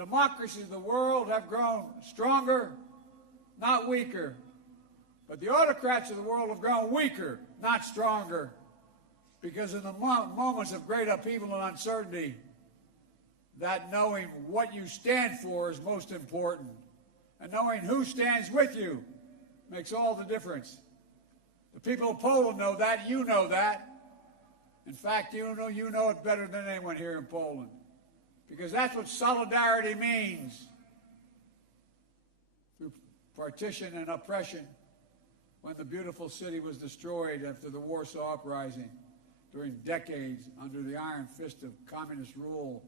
democracies of the world have grown stronger, not weaker. But the autocrats of the world have grown weaker, not stronger. Because in the moments of great upheaval and uncertainty, that knowing what you stand for is most important. And knowing who stands with you makes all the difference. The people of Poland know that. You know that. In fact, you know it better than anyone here in Poland. Because that's what solidarity means. Through partition and oppression, when the beautiful city was destroyed after the Warsaw Uprising, during decades under the iron fist of communist rule,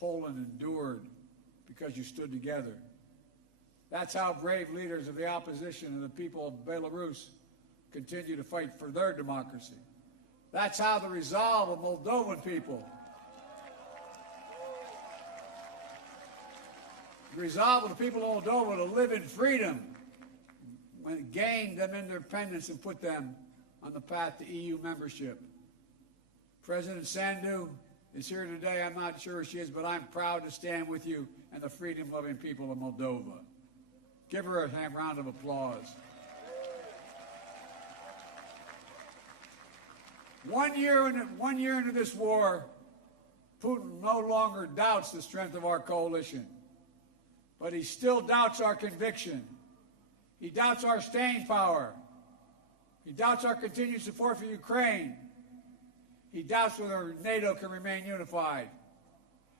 Poland endured because you stood together. That's how brave leaders of the opposition and the people of Belarus continue to fight for their democracy. That's how the resolve of Moldovan people, the resolve of the people of Moldova to live in freedom, when it gained them independence and put them on the path to EU membership. President Sandu is here today. I'm not sure she is, but I'm proud to stand with you and the freedom-loving people of Moldova. Give her a round of applause. 1 year into this war, Putin no longer doubts the strength of our coalition, but he still doubts our conviction. He doubts our staying power. He doubts our continued support for Ukraine. He doubts whether NATO can remain unified.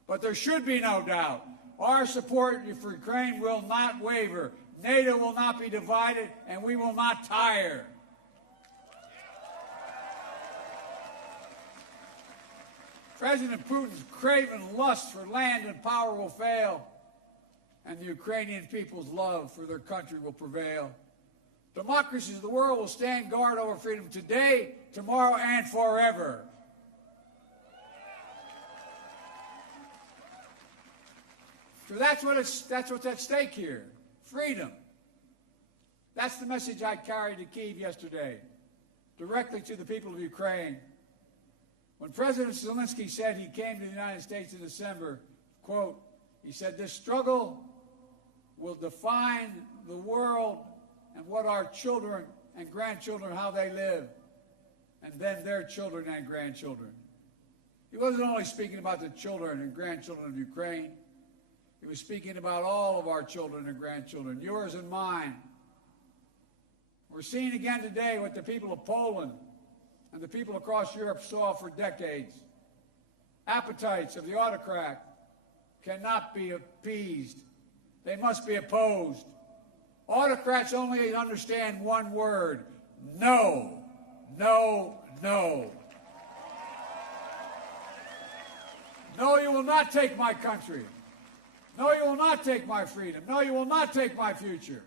But there should be no doubt. Our support for Ukraine will not waver. NATO will not be divided, and we will not tire. President Putin's craven lust for land and power will fail, and the Ukrainian people's love for their country will prevail. Democracies of the world will stand guard over freedom today, tomorrow, and forever. So that's what's at stake here. Freedom. That's the message I carried to Kyiv yesterday, directly to the people of Ukraine. When President Zelensky said he came to the United States in December, quote, he said, this struggle will define the world and what our children and grandchildren, how they live, and then their children and grandchildren. He wasn't only speaking about the children and grandchildren of Ukraine. He was speaking about all of our children and grandchildren, yours and mine. We're seeing again today what the people of Poland and the people across Europe saw for decades. Appetites of the autocrat cannot be appeased. They must be opposed. Autocrats only understand one word: no, no, no. No, you will not take my country. No, you will not take my freedom. No, you will not take my future.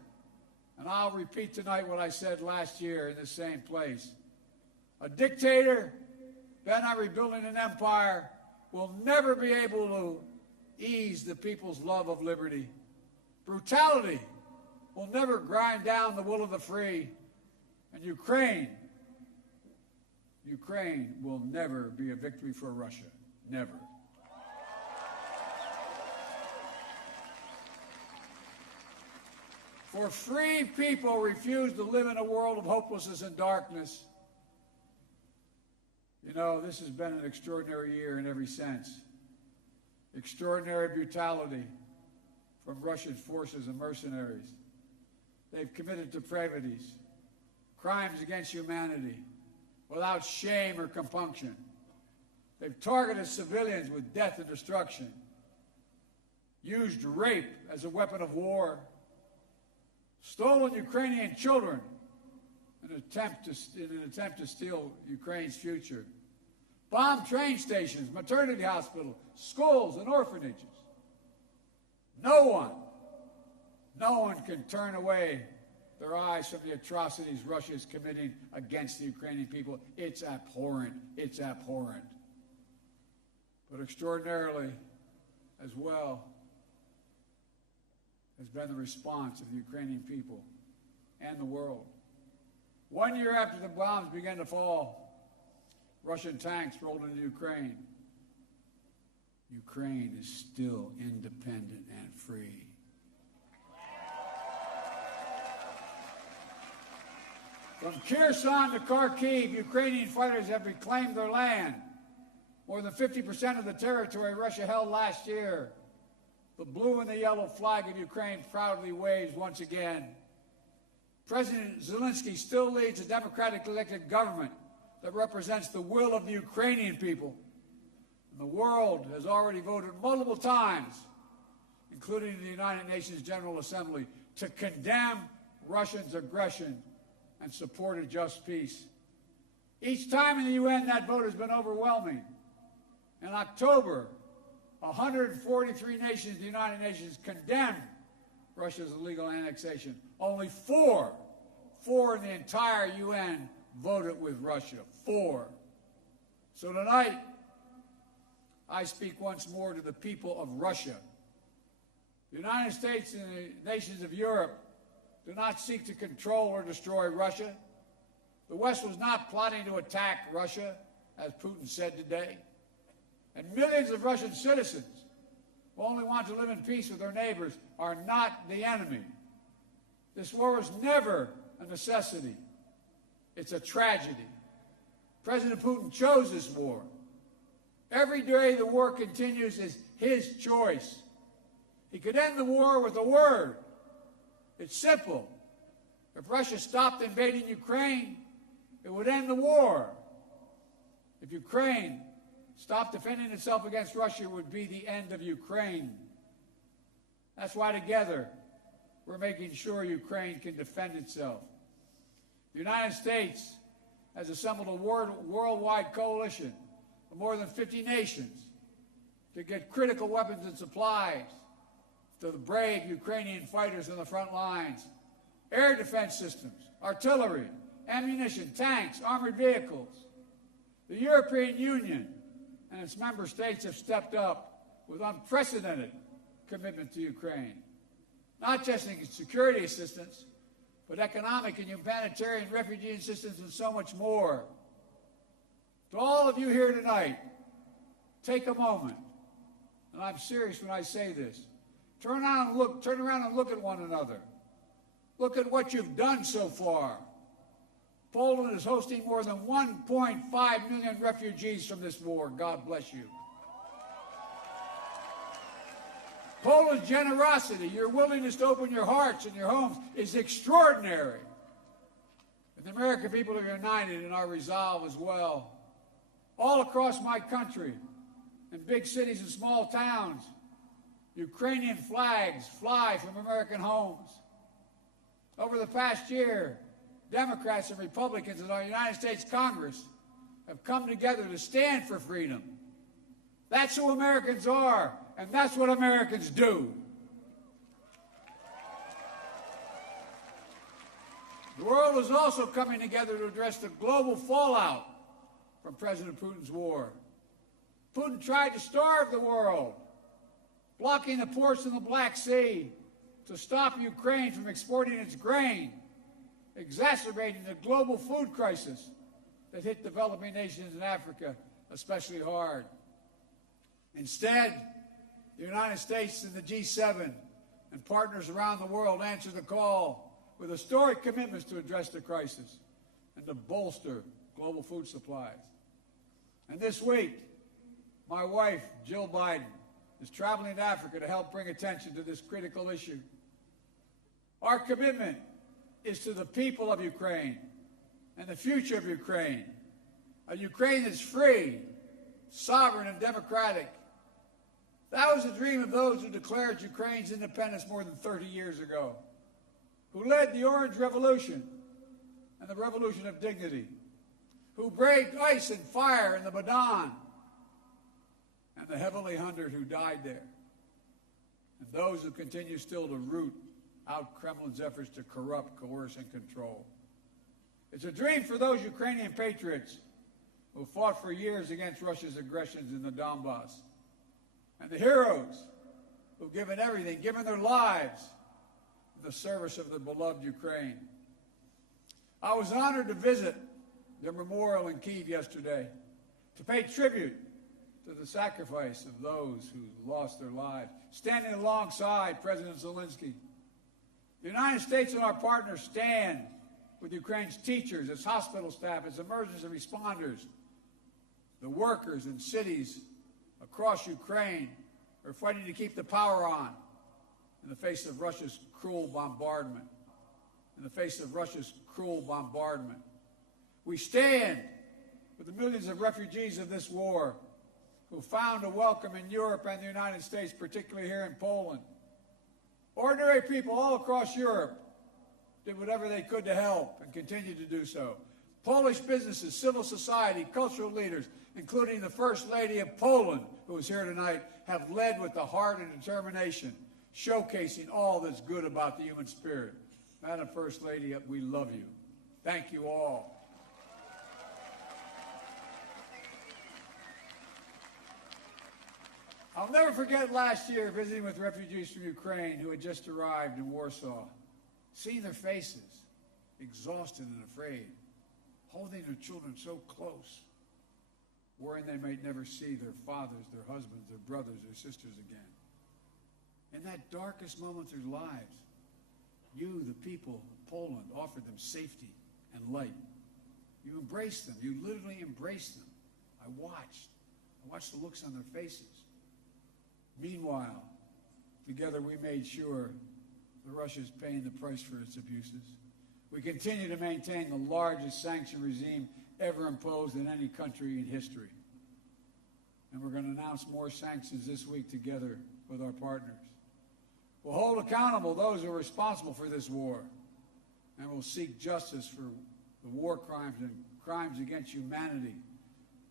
And I'll repeat tonight what I said last year in the same place. A dictator bent on rebuilding an empire will never be able to ease the people's love of liberty. Brutality will never grind down the will of the free. And Ukraine will never be a victory for Russia. Never. For free people refuse to live in a world of hopelessness and darkness. You know, this has been an extraordinary year in every sense. Extraordinary brutality from Russian forces and mercenaries. They've committed depravities, crimes against humanity, without shame or compunction. They've targeted civilians with death and destruction, used rape as a weapon of war, stolen Ukrainian children in an attempt to steal Ukraine's future, bombed train stations, maternity hospitals, schools, and orphanages. No one can turn away their eyes from the atrocities Russia is committing against the Ukrainian people. It's abhorrent. It's abhorrent. But extraordinarily, as well, has been the response of the Ukrainian people and the world. 1 year after the bombs began to fall, Russian tanks rolled into Ukraine. Ukraine is still independent From Kherson to Kharkiv, Ukrainian fighters have reclaimed their land. More than 50% of the territory Russia held last year. The blue and the yellow flag of Ukraine proudly waves once again. President Zelensky still leads a democratically elected government that represents the will of the Ukrainian people. And the world has already voted multiple times, including the United Nations General Assembly, to condemn Russia's aggression and support a just peace. Each time in the UN, that vote has been overwhelming. In October, 143 nations, the United Nations, condemned Russia's illegal annexation. Only four in the entire UN voted with Russia. 4. So tonight, I speak once more to the people of Russia. The United States and the nations of Europe do not seek to control or destroy Russia. The West was not plotting to attack Russia, as Putin said today. And millions of Russian citizens who only want to live in peace with their neighbors are not the enemy. This war was never a necessity. It's a tragedy. President Putin chose this war. Every day the war continues is his choice. He could end the war with a word. It's simple. If Russia stopped invading Ukraine, it would end the war. If Ukraine stopped defending itself against Russia, it would be the end of Ukraine. That's why together we're making sure Ukraine can defend itself. The United States has assembled a worldwide coalition of more than 50 nations to get critical weapons and supplies to the brave Ukrainian fighters on the front lines, air defense systems, artillery, ammunition, tanks, armored vehicles. The European Union and its member states have stepped up with unprecedented commitment to Ukraine, not just in security assistance, but economic and humanitarian refugee assistance and so much more. To all of you here tonight, take a moment, and I'm serious when I say this. Turn around and look at one another. Look at what you've done so far. Poland is hosting more than 1.5 million refugees from this war. God bless you. Poland's generosity, your willingness to open your hearts and your homes is extraordinary. And the American people are united in our resolve as well. All across my country, in big cities and small towns, Ukrainian flags fly from American homes. Over the past year, Democrats and Republicans in our United States Congress have come together to stand for freedom. That's who Americans are, and that's what Americans do. The world is also coming together to address the global fallout from President Putin's war. Putin tried to starve the world, blocking the ports in the Black Sea to stop Ukraine from exporting its grain, exacerbating the global food crisis that hit developing nations in Africa especially hard. Instead, the United States and the G7 and partners around the world answered the call with historic commitments to address the crisis and to bolster global food supplies. And this week, my wife, Jill Biden, is traveling to Africa to help bring attention to this critical issue. Our commitment is to the people of Ukraine and the future of Ukraine, a Ukraine that's free, sovereign, and democratic. That was the dream of those who declared Ukraine's independence more than 30 years ago, who led the Orange Revolution and the Revolution of Dignity, who braved ice and fire in the Maidan, and the Heavenly 100 who died there, and those who continue still to root out Kremlin's efforts to corrupt, coerce, and control. It's a dream for those Ukrainian patriots who fought for years against Russia's aggressions in the Donbass, and the heroes who've given everything, given their lives in the service of their beloved Ukraine. I was honored to visit their memorial in Kyiv yesterday, to pay tribute to the sacrifice of those who lost their lives, standing alongside President Zelensky. The United States and our partners stand with Ukraine's teachers, its hospital staff, its emergency responders, the workers in cities across Ukraine are fighting to keep the power on in the face of Russia's cruel bombardment. In the face of Russia's cruel bombardment. We stand with the millions of refugees of this war who found a welcome in Europe and the United States, particularly here in Poland. Ordinary people all across Europe did whatever they could to help and continue to do so. Polish businesses, civil society, cultural leaders, including the First Lady of Poland, who is here tonight, have led with the heart and determination, showcasing all that's good about the human spirit. Madam First Lady, we love you. Thank you all. I'll never forget last year visiting with refugees from Ukraine who had just arrived in Warsaw, seeing their faces, exhausted and afraid, holding their children so close, worrying they might never see their fathers, their husbands, their brothers, their sisters again. In that darkest moment of their lives, you, the people of Poland, offered them safety and light. You embraced them. You literally embraced them. I watched the looks on their faces. Meanwhile, together we made sure that Russia is paying the price for its abuses. We continue to maintain the largest sanction regime ever imposed in any country in history. And we're going to announce more sanctions this week together with our partners. We'll hold accountable those who are responsible for this war, and we'll seek justice for the war crimes and crimes against humanity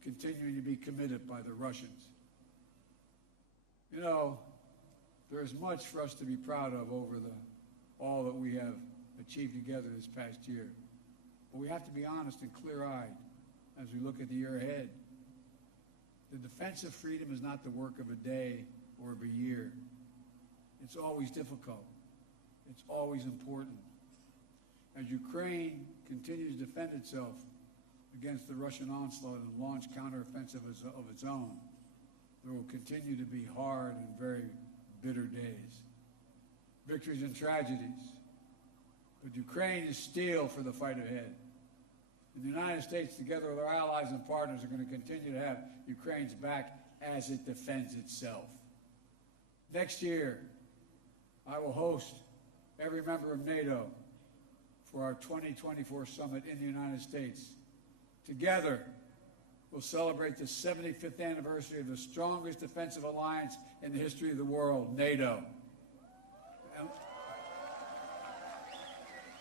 continuing to be committed by the Russians. You know, there is much for us to be proud of over all that we have achieved together this past year. But we have to be honest and clear-eyed as we look at the year ahead. The defense of freedom is not the work of a day or of a year. It's always difficult. It's always important. As Ukraine continues to defend itself against the Russian onslaught and launch counteroffensive of its own, there will continue to be hard and very bitter days. Victories and tragedies. But Ukraine is steel for the fight ahead. And the United States, together with our allies and partners, are going to continue to have Ukraine's back as it defends itself. Next year, I will host every member of NATO for our 2024 summit in the United States. Together, we'll celebrate the 75th anniversary of the strongest defensive alliance in the history of the world, NATO.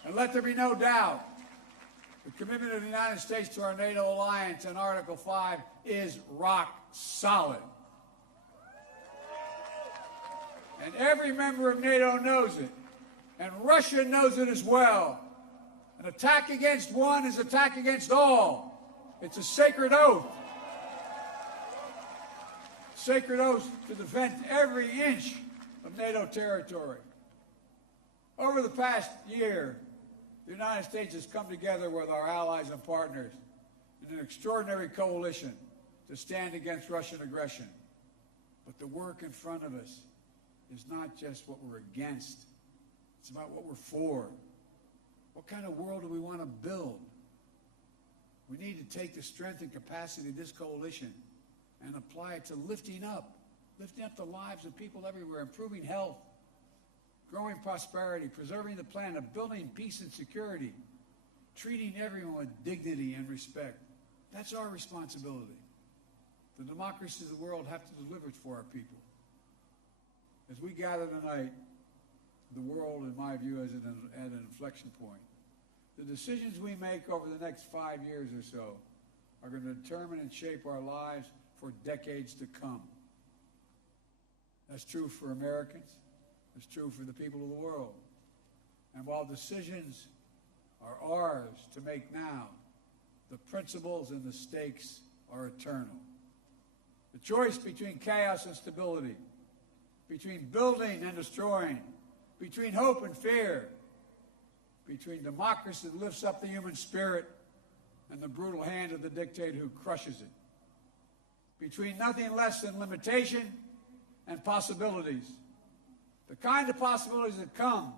And let there be no doubt, the commitment of the United States to our NATO alliance in Article 5 is rock solid. And every member of NATO knows it. And Russia knows it as well. An attack against one is an attack against all. It's a sacred oath. Sacred oath to defend every inch of NATO territory. Over the past year, the United States has come together with our allies and partners in an extraordinary coalition to stand against Russian aggression. But the work in front of us is not just what we're against. It's about what we're for. What kind of world do we want to build? We need to take the strength and capacity of this coalition and apply it to lifting up the lives of people everywhere, improving health, growing prosperity, preserving the planet, building peace and security, treating everyone with dignity and respect. That's our responsibility. The democracies of the world have to deliver it for our people. As we gather tonight, the world, in my view, is at an inflection point. The decisions we make over the next 5 years or so are going to determine and shape our lives for decades to come. That's true for Americans. That's true for the people of the world. And while decisions are ours to make now, the principles and the stakes are eternal. The choice between chaos and stability, between building and destroying, between hope and fear, between democracy that lifts up the human spirit and the brutal hand of the dictator who crushes it, between nothing less than limitation and possibilities, the kind of possibilities that come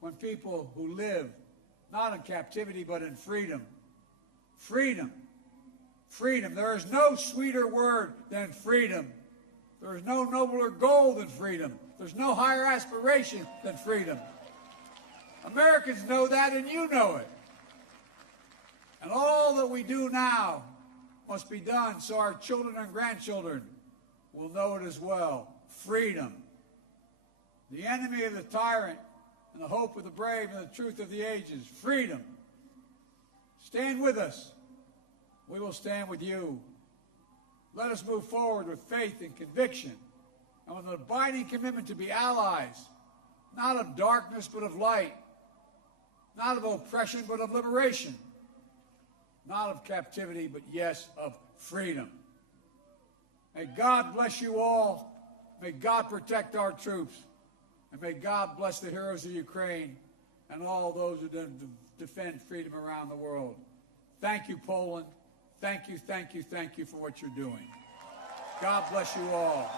when people who live not in captivity, but in freedom. Freedom. Freedom. There is no sweeter word than freedom. There is no nobler goal than freedom. There's no higher aspiration than freedom. Americans know that, and you know it. And all that we do now must be done so our children and grandchildren will know it as well. Freedom. The enemy of the tyrant and the hope of the brave and the truth of the ages. Freedom. Stand with us. We will stand with you. Let us move forward with faith and conviction and with an abiding commitment to be allies, not of darkness but of light, not of oppression but of liberation, not of captivity but, yes, of freedom. May God bless you all. May God protect our troops. And may God bless the heroes of Ukraine and all those who defend freedom around the world. Thank you, Poland. Thank you, thank you, thank you for what you're doing. God bless you all.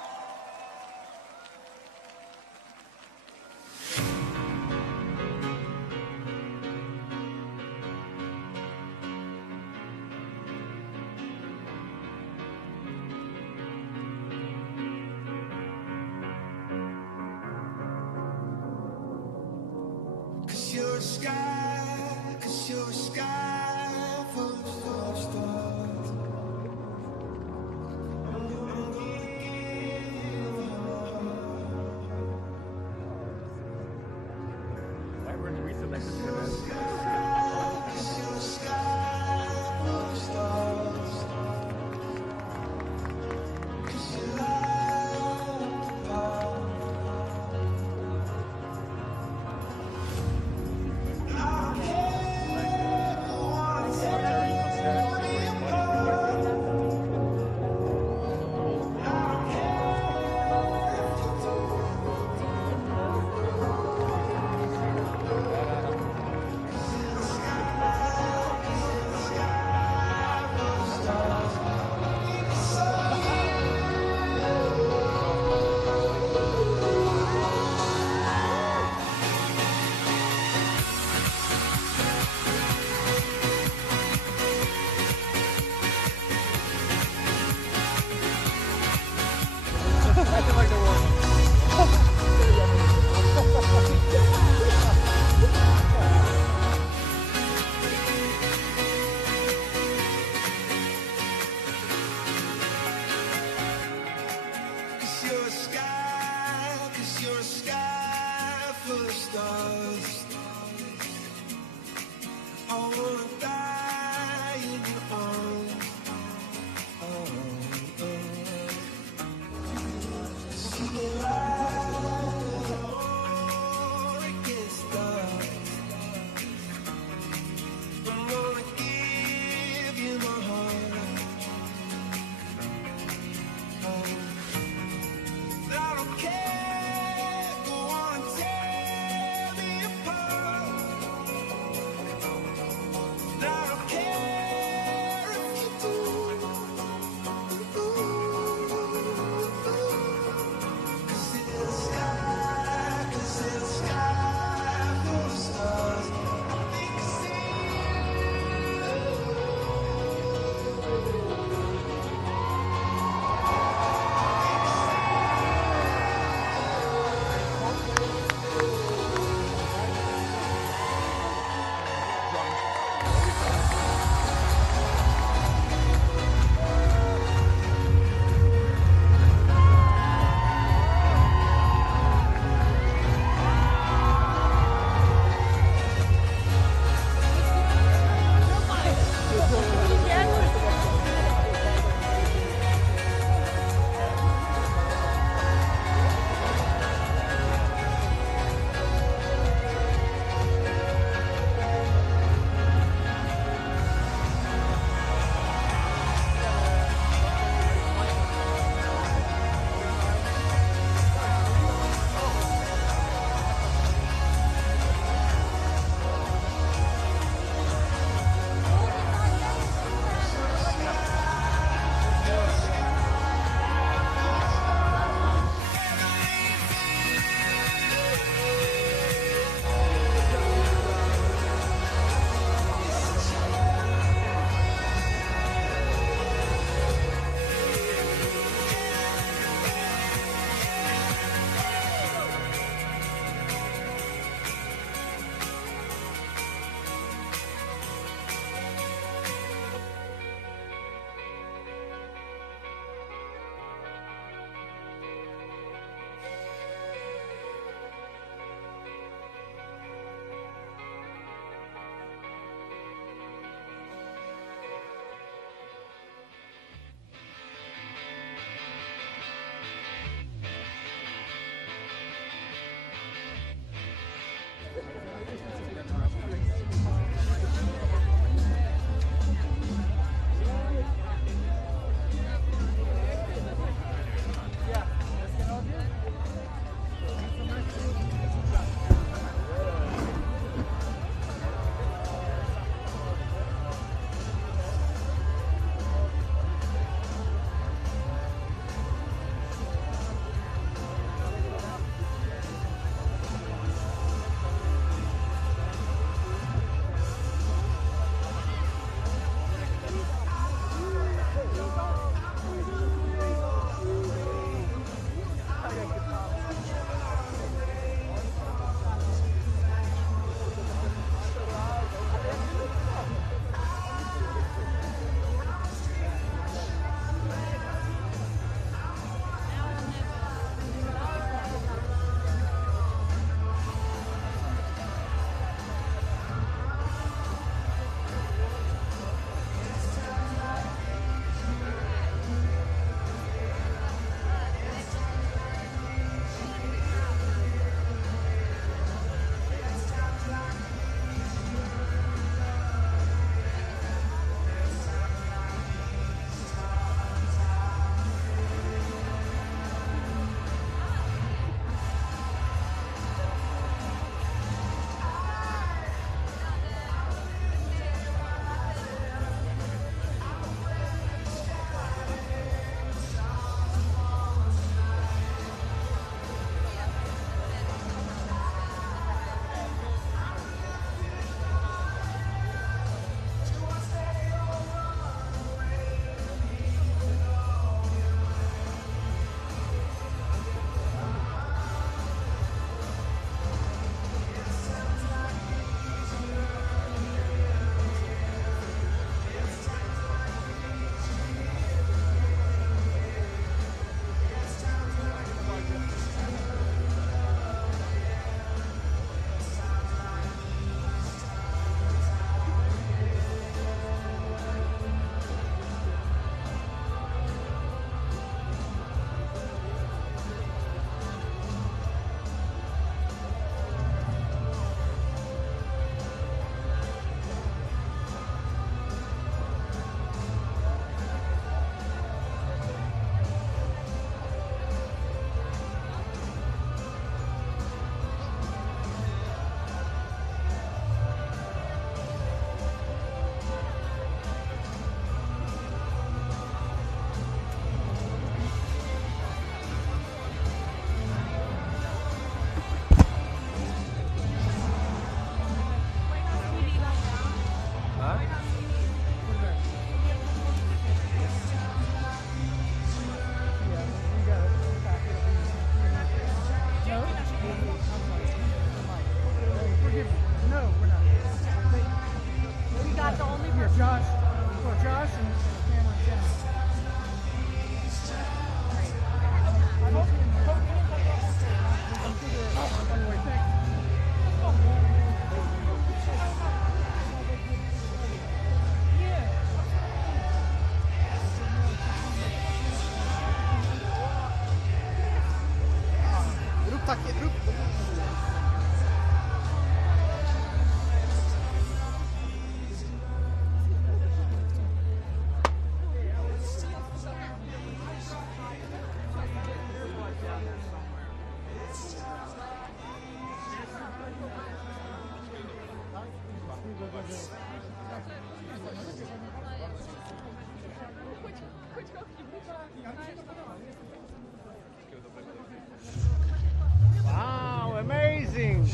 Wow, amazing!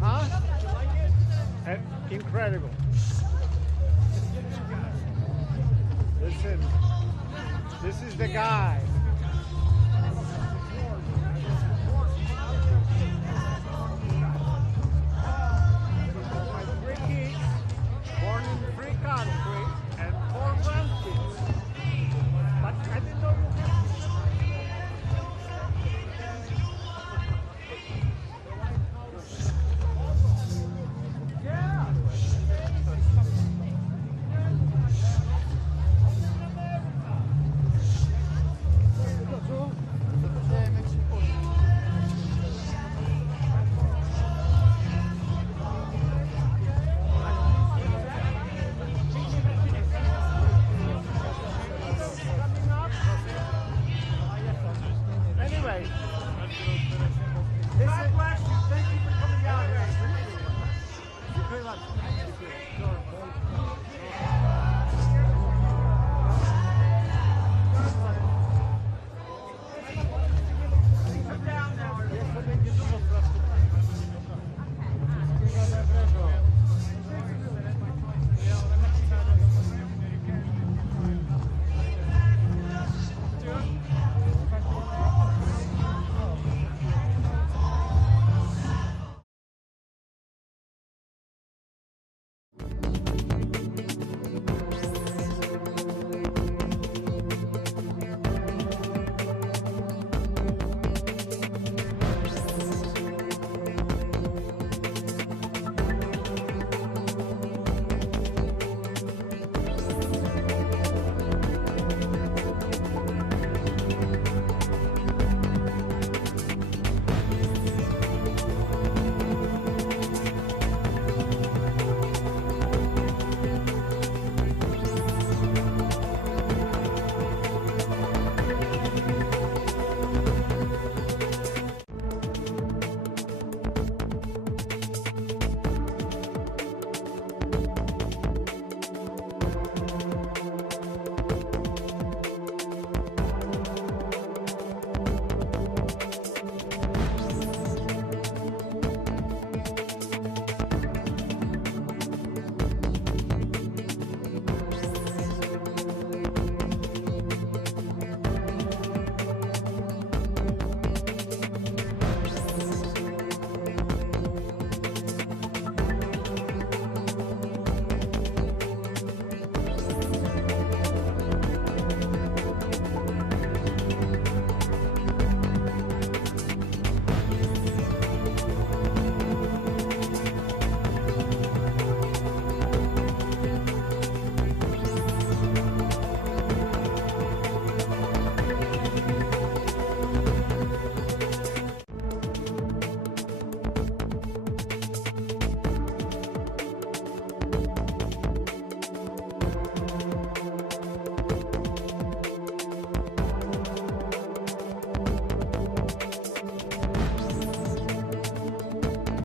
Huh? Incredible. Listen, this is the guy. My three kids, born in free country, and 4 grandkids. But I didn't know you had. God bless you. Thank you for coming down here. Dziękuję bardzo. Come down now. Jeszcze będzie dużo sprawów.